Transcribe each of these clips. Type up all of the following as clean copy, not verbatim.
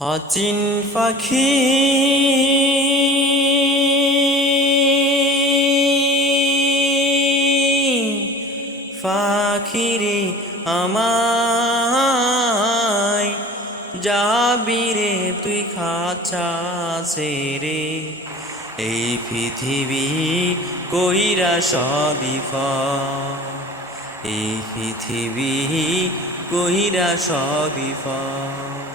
অচিন পাখি পাখিরে আমায় যাবি রে তুই খাঁচা ছেড়ে, এই পৃথিবী কইরা সবই ফল, এই পৃথিবী কইরা সবই ফল।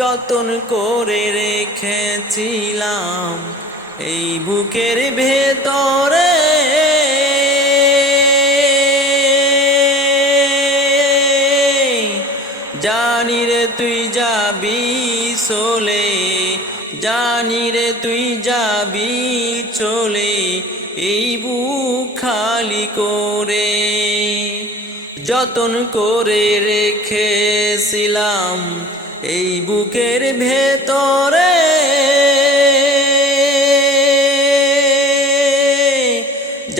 যতন করে রেখেছিলাম এই বুকের ভেতরে, জানি রে তুই যাবি চলে, জানি রে তুই যাবি চলে, এই বুক খালি করে। যতন করে রেখেছিলাম এই বুকের ভেতরে,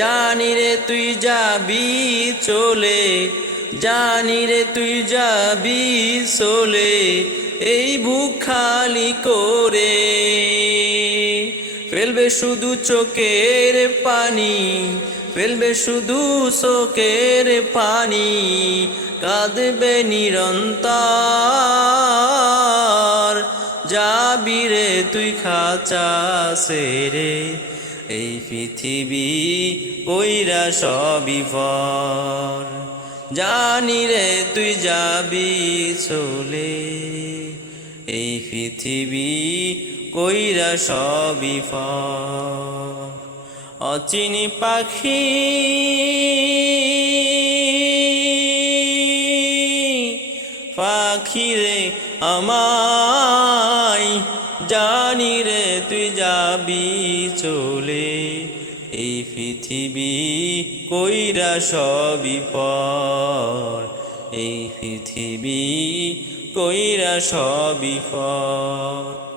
জানি রে তুই যাবি চলে, জানি রে তুই যাবি চলে, এই বুক খালি করে। ফেলবে শুধু চোখের পানি, ফেলবে শুধু চোখের পানি, কাঁদবে নিরন্তর। যাবি রে তুই খাঁচা ছেড়ে, এই পৃথিবী কইরা সবই ভর। জানি রে তুই যাবি চলে, এই পৃথিবী কইরা সবই ফল। অচিনি পাখি পাখিরে আমায়, জানি রে তুই যাবি চলে, এই পৃথিবী কইরা সবই পর, এই পৃথিবী কইরা সবই পর।